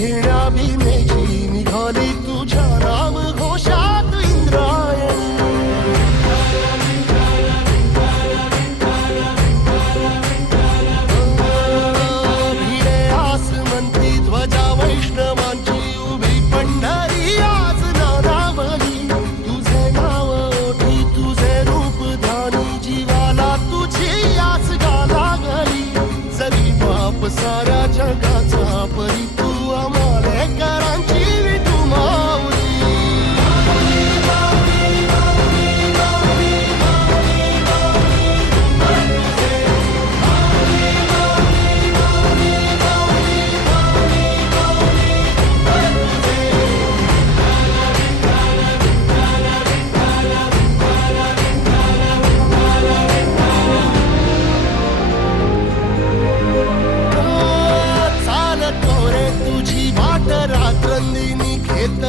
घेण्या भीमेची निघाली तुझ्या नाम घोषात इंद्रायणी. भिडे आसमंती ध्वजा वैष्णवांची उभी पंढरी आज नानावली. तुझे नाव ओठी तुझे रूप ध्यानी जीवाला तुझी आस गा लागली. जरी बाप साऱ्या जगाचा परी तू आमालेकरांची विठू माऊली. चालतो रे तुझी वाट रात्रंदिनी खेत